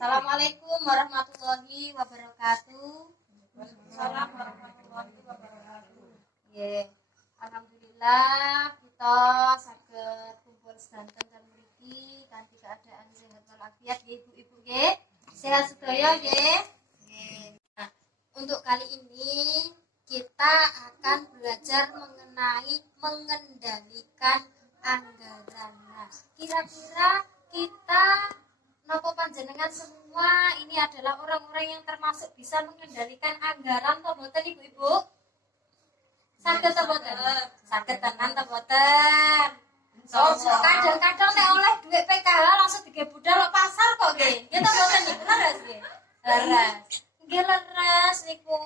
Assalamualaikum warahmatullahi wabarakatuh. Waalaikumsalam warahmatullahi wabarakatuh. Alhamdulillah kita saged kumpul sedanten dan mriki kanthi keadaan sehat walafiat nggih ibu-ibu nggih. Sehat sedaya nggih. Nah, untuk kali ini kita akan belajar mengenai mengendalikan anggaran. Nah, kira-kira kita nopo panjenengan semua ini adalah orang-orang yang termasuk bisa mengendalikan anggaran toh boten ibu-ibu? Saged toh boten? Saged tenan toh boten? Oh, kadang-kadang nek oleh duit PKH langsung dige budal kok pasar kok nggih. Nggih toh boten ibu leres nggih. Leres. Nggih leres niku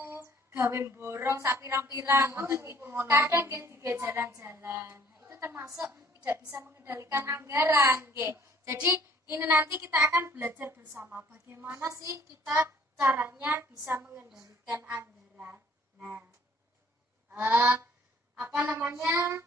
gawe borong sak pirang-pirang ngoten nggih. Kadang nggih dige jalan-jalan. Itu termasuk tidak bisa mengendalikan anggaran nggih. Jadi ini nanti kita akan belajar bersama bagaimana sih kita caranya bisa mengendalikan anggaran. Nah, apa namanya?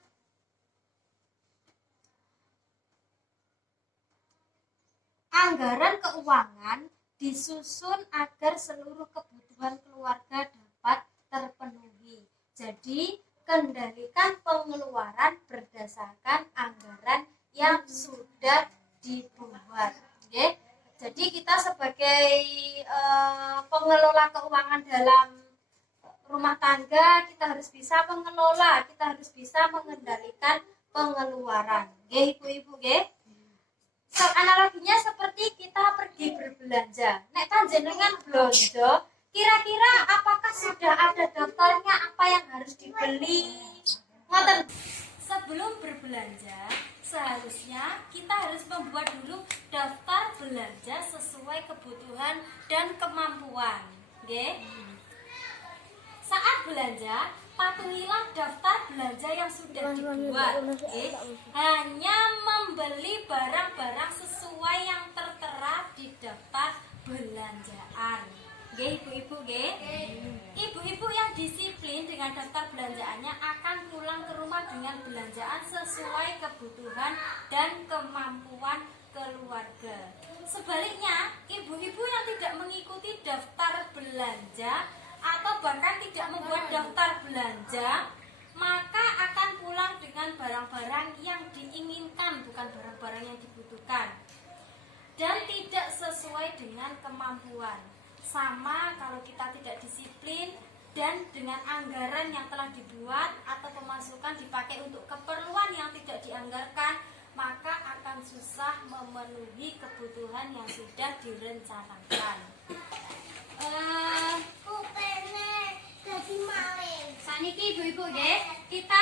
Anggaran keuangan disusun agar seluruh kebutuhan keluarga dapat terpenuhi. Jadi, kendalikan pengeluaran berdasarkan anggaran yang sudah dibuat, okay? Jadi kita sebagai pengelola keuangan dalam rumah tangga kita harus bisa mengelola, kita harus bisa mengendalikan pengeluaran, okay, ibu-ibu, okay? So, analoginya seperti kita pergi berbelanja. Nek panjenengan belanja, kira-kira apakah sudah ada daftarnya apa yang harus dibeli? Ngoten. Sebelum berbelanja, seharusnya kita harus membuat dulu daftar belanja sesuai kebutuhan dan kemampuan. Okay? Saat belanja, patuhilah daftar belanja yang sudah dibuat. Okay? Hanya membeli barang-barang sesuai yang tertera di daftar belanjaan. Okay, ibu-ibu, ibu-ibu yang disiplin dengan daftar belanjaannya akan pulang ke rumah dengan belanjaan sesuai kebutuhan dan kemampuan keluarga. Sebaliknya, ibu-ibu yang tidak mengikuti daftar belanja atau bahkan tidak membuat daftar belanja, maka akan pulang dengan barang-barang yang diinginkan, bukan barang-barang yang dibutuhkan, dan tidak sesuai dengan kemampuan. Sama kalau kita tidak disiplin dan dengan anggaran yang telah dibuat atau pemasukan dipakai untuk keperluan yang tidak dianggarkan, maka akan susah memenuhi kebutuhan yang sudah direncanakan. Saniki ibu-ibu nggih, kita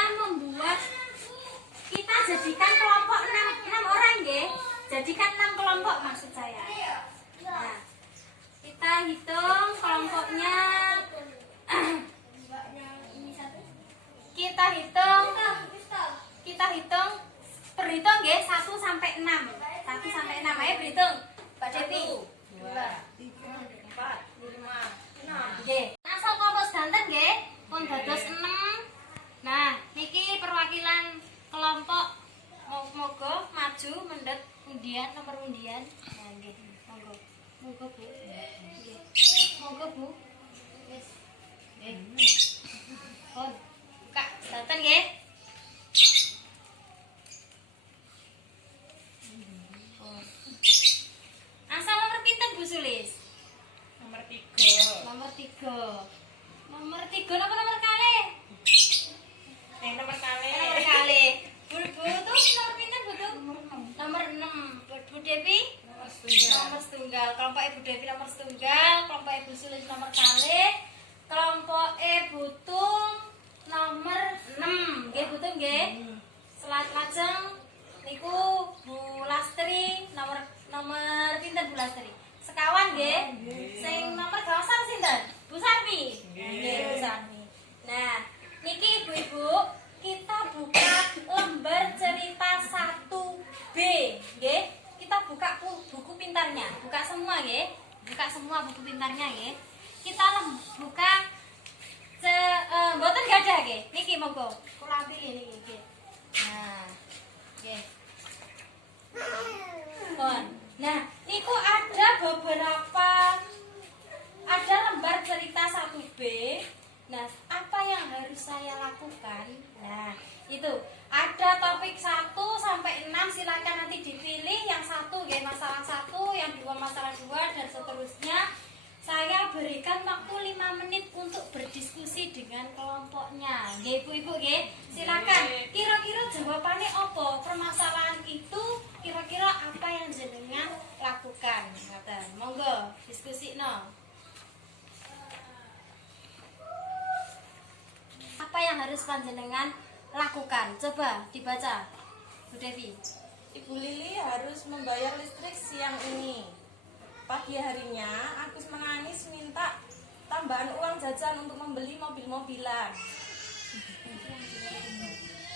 jadikan kelompok 6 orang nggih. Jadikan 6 kelompok maksud saya. Nah, kita hitung kelompoknya. Kita hitung berhitung nggih 1 sampai 6. 1 sampai 6 ayo berhitung. Mbak Devi. 2, 3, 4, 5, 6. Nggih. Asal kelompok sedanten nggih, pun dados 6. Nah, niki perwakilan kelompok moga maju mendhet undian nomor undian. Nah, nggih. Monggo. Monggo, Bu. Nggih. Monggo, Bu. Wis. Nggih. Pun buka sedanten nggih. Asal nomor pinten Bu Sulis? Nomor 3. Nomor 3. Nomor 3 apa nomor kali? Nomor kali. Nomor kali. Bu tuh nomor pinten Bu tuh? Nomor 6. Bu Devi? Nomor setunggal. Kelompok Ibu Devi nomor setunggal, kelompok Ibu Sulis nomor kali, kelompok Ibu Tung nomor 6. Nggih Bu Tung nggih. Lajeng niku Bu Lastri nomor pinten Bu Lastri? Sekawan nggih. Sing nomor gangsal sinten? Bu Sarmi. Nggih, Bu Sarmi. Nah, niki ibu-ibu, kita buka lembar cerita 1B, nggih. Kita buka buku pintarnya, buka semua nggih. Buka semua buku pintarnya nggih. Kita buka mboten gadah nggih. Niki monggo, kula pilih niki nggih. Nah, nggih. Pun Nah, niku ada beberapa lembar cerita 1B. Nah, apa yang harus saya lakukan? Nah, itu ada topik 1 sampai 6, silakan nanti dipilih yang 1 ya masalah 1, yang 2 masalah 2 dan seterusnya. Saya berikan waktu 5 menit untuk berdiskusi dengan kelompoknya. Nggih Ibu-ibu nggih. Silakan. Kira-kira jawabannya apa? Permasalahan itu kira-kira apa yang jenengan lakukan? Ngoten. Monggo diskusikno. Apa yang harus panjenengan lakukan? Coba dibaca. Bu Devi. Ibu Lili harus membayar listrik siang ini. Pagi harinya, Agus menangis minta tambahan uang jajan untuk membeli mobil-mobilan.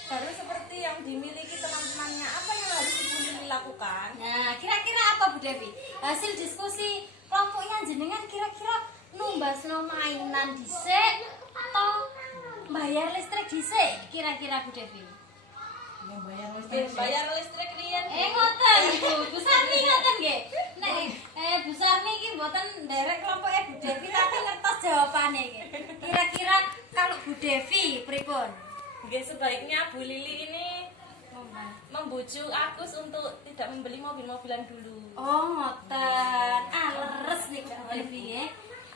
Baru seperti yang dimiliki teman-temannya, apa yang harus Ibu Lili lakukan? Nah, kira-kira apa Bu Devi? Hasil diskusi kelompoknya jenengan kira-kira numbasno mainan dhisik atau bayar listrik dhisik? Kira-kira Bu Devi. Bayar listrik riyen. Ngoten Bu Sarni ngoten nggih. Nek Bu Sarni iki mboten nderek kelompoke Bu Devi tapi ngertos jawabane nggih. Kira-kira kalau Bu Devi pripun? Nggih, sebaiknya Bu Lili ini membujuk Agus untuk tidak membeli mobil-mobilan dulu. Oh, ngoten. Leres niku Bu Devi nggih.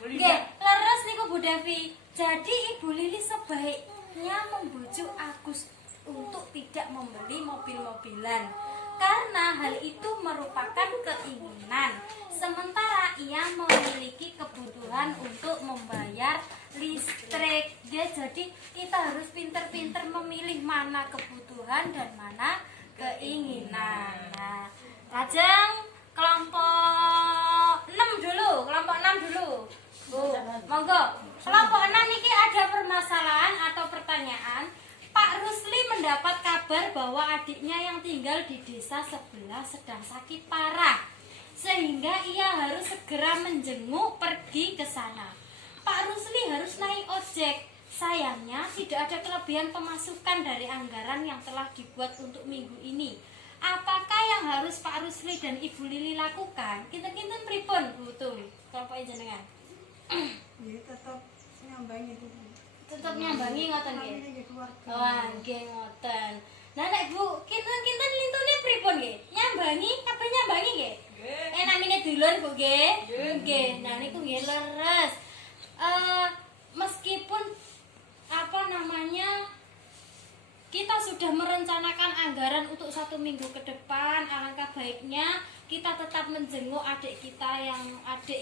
Nggih, leres niku Bu Devi. Jadi Ibu Lili sebaiknya membujuk Agus untuk tidak membeli mobil-mobilan karena hal itu merupakan keinginan sementara ia memiliki kebutuhan untuk membayar listrik ya. Jadi kita harus pinter-pinter memilih mana kebutuhan dan mana keinginan. Nah, lajeng kelompok 6 dulu, kelompok 6 dulu. Monggo. Kelompok 6 niki ada permasalahan atau pertanyaan. Pak Rusli mendapat kabar bahwa adiknya yang tinggal di desa sebelah sedang sakit parah, sehingga ia harus segera menjenguk pergi ke sana. Pak Rusli harus naik ojek. Sayangnya tidak ada kelebihan pemasukan dari anggaran yang telah dibuat untuk minggu ini. Apakah yang harus Pak Rusli dan Ibu Lili lakukan? Kinten-kinten pripun Bu Tung? Kelompok jenengan. Tetap nyambangi itu. Tetap nyambangi ngoten nggih. Wah, nggih ngoten. Nah nek Bu, kinten-kinten lintune pripun nggih? Nyambangi, kabeh nyambangi nggih? Nggih. Namine dulur Bu nggih. Nggih. Nah niku nggih leres. Meskipun apa namanya kita sudah merencanakan anggaran untuk 1 minggu ke depan, alangkah baiknya kita tetap menjenguk adik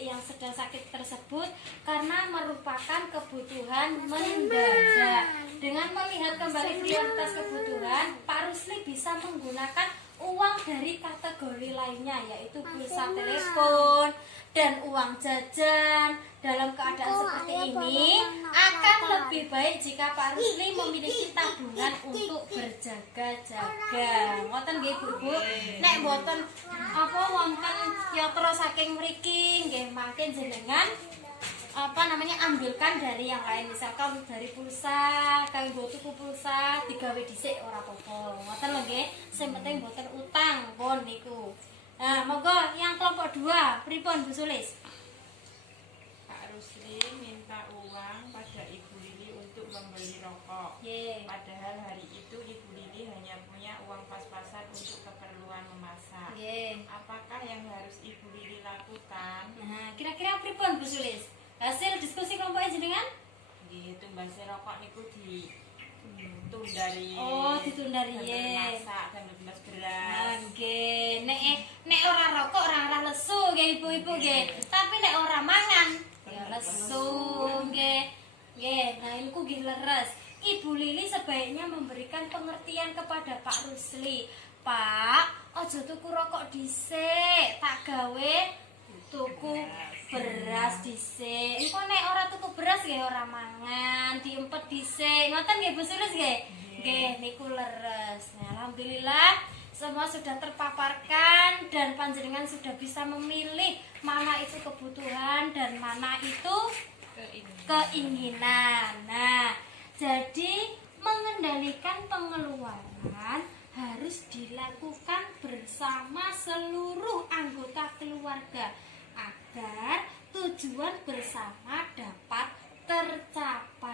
yang sedang sakit tersebut karena merupakan kebutuhan mendadak. Dengan melihat kembali prioritas kebutuhan, Pak Rusli bisa menggunakan uang dari kategori lainnya yaitu pulsa telepon dan uang jajan. Dalam keadaan seperti ini akan lebih baik jika Pak Rusli memiliki tabungan untuk berjaga-jaga. Ngoten nggih Bu. Nek mboten apa wonten yatra saking mriki nggih mangke jenengan ambilkan dari yang lain, misalkan dari pulsa, kanggo tuku pulsa digawe dhisik ora apa-apa. Ngoten lho nggih. Sing penting mboten utang pun niku. Nah, monggo yang kelompok 2 pripun Bu Sulis? Pak Rusli minta uang pada Ibu Lili untuk membeli rokok. Ye. Padahal hari itu Ibu Lili hanya punya uang pas-pasan untuk keperluan memasak. Ye. Apakah yang harus Ibu Lili lakukan? Nah, kira-kira pripun Bu Sulis? Hasil diskusi kelompok jenengan? Nggih, tumbase rokok niku ditundari. Oh, ditundari ye. Masak dan belas Nah, beras. nggih. Nek ora rokok ora lesu nggih Ibu-ibu nggih. Tapi nek ora mangan ya lesu nggih. Nggih, nah niku nggih leres. Ibu Lili sebaiknya memberikan pengertian kepada Pak Rusli. Pak, aja tuku rokok dhisik, tak gawe tuku beras dhisik. Engko nek ora tuku beras nggih ora mangan, diempet dhisik. Ngoten nggih Bu Sulis nggih? Nggih, niku leres. Nah, alhamdulillah semua sudah terpaparkan dan panjenengan sudah bisa memilih mana itu kebutuhan dan mana itu keinginan. Nah, jadi mengendalikan pengeluaran harus dilakukan bersama seluruh anggota keluarga agar tujuan bersama